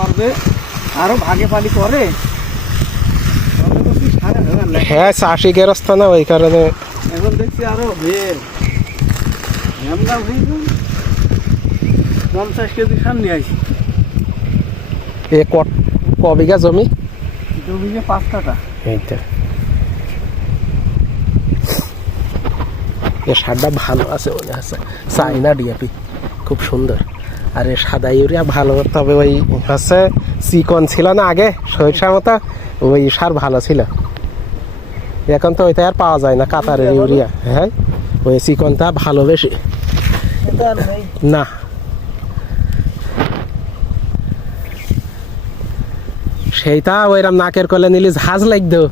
করবে আরও ভাগে পালি করে। হ্যাঁ চাষি গেরস্ত না ওই কারণে। এখন দেখছি আরও ভেল আমরা পঞ্চাশ কেজি সার নিয়ে আসি। এ কট ক বিঘা জমি? দু বিঘে পাঁচ টাকা এইটা এ সারটা ভালো আছে মনে আছে চাইনা ডিএপি খুব সুন্দর। আর সাদা ইউরিয়া ভালো তবে ওই হচ্ছে চিকন ছিল না আগে সরিষার মতো ওই সার ভালো ছিল। এখন তো ওইটা আর পাওয়া যায় না কাতারের ইউরিয়া। হ্যাঁ ওই চিকনটা ভালো বেশি। না। সেইটা ওইরকম নাকের কলে নিলি ঝাঁজ লাগতো।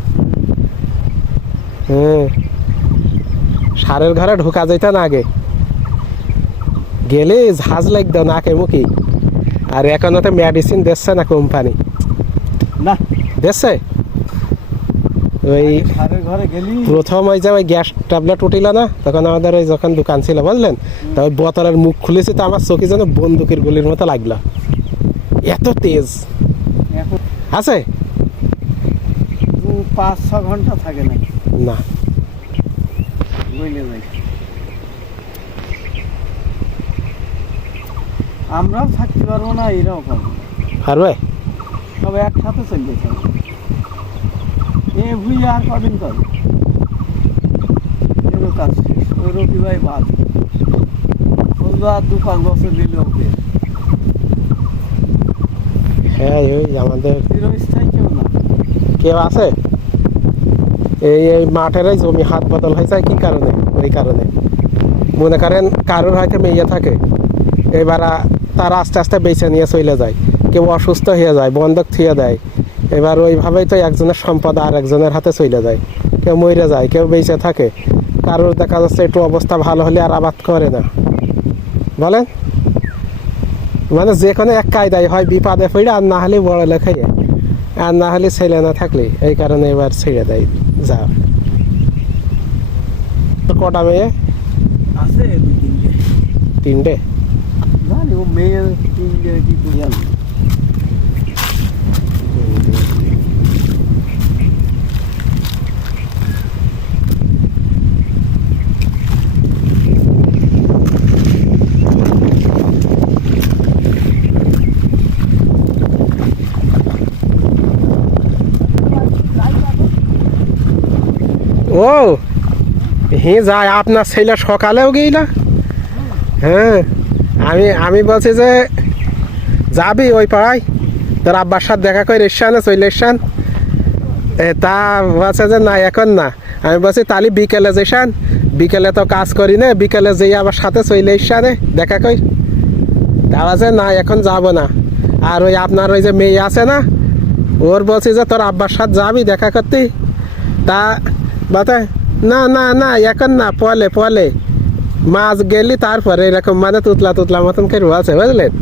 হুম সারের ঘরে ঢোকা যেত না আগে। গেলে ঝাঁজ লাগতো নাকে মুখি। আর এখন তো মেডিসিন দিচ্ছে না কোম্পানি না। দিচ্ছে? ওই ঘরে প্রথম ওই যে ওই গ্যাস ট্যাবলেট উঠিল না তখন আমাদের ওই যখন দোকান ছিল বুঝলেন? তা ওই বোতলের মুখ খুলেছি তো আমার চোখে যেন বন্দুকের গুলির মতো লাগল। এত তেজ। আছে? পাঁচ ছ ঘণ্টা থাকে না। না বুঝলে ভাই আমরাও থাকতে পারব না এরাও পারব পারবে সব একসাথে চলবে সব এ ভুই আর কদিন করবে এরও কাজ রবি ভাই বাদ? আর দু পাঁচ বছর দিলে ওকে হ্যাঁ ওই আমাদের চিরস্থায়ী কেউ না। কেউ আছে? এই এই মাঠের জমি হাত বদল হয়ে যায় কি কারণে? ওই কারণে। মনে করেন কারোর হয়তো মেয়ে থাকে। এবার তারা আস্তে আস্তে বেছে নিয়ে চলে যায়। কেউ অসুস্থ হয়ে যায় বন্ধক থুয়ে দেয়। এবার ওইভাবেই তো একজনের সম্পদ আর একজনের হাতে চলে যায়। কেউ মরে যায় কেউ বেঁচে থাকে। কারোর দেখা যাচ্ছে একটু অবস্থা ভালো হলে আর আবাদ করে না। বলেন? মানে যে কোনো এক কায়দায় হয় বিপাদে পড়ে আর না হলে বড় লেখাই আর না হলে ছেলে না থাকলে এই কারণে এবার ছেড়ে দেয় যা। কটা মেয়ে? আছে তিনটে। তিনটে? জানি ও মেয়ে তিনটে কি করে জানি ও হে যায় আপনার ছেলে সকালেও গেইলা হ্যাঁ আমি আমি বলছি যে যাবি ওই পাড়ায়? তোর আব্বার সাথে দেখা করে এসানে চলে এসান তা বলছে যে না, এখন না। আমি বলছি, তাহলে বিকেলে যেসান বিকেলে তো কাজ করি না, বিকেলে যেয়ে আবার সাথে চলে এসানে দেখা কই। তা বলছে না, এখন যাব না। আর ওই আপনার ওই যে মেয়ে আছে না, ওর বলছি যে তোর আব্বার সাথে যাবি দেখা করতে। তা বাতায় না না না, এখন না পলে পলে মাছ গেলি তারপরে এরকম মানে তুতলা তুতলা মতন করে আছে বুঝলেন?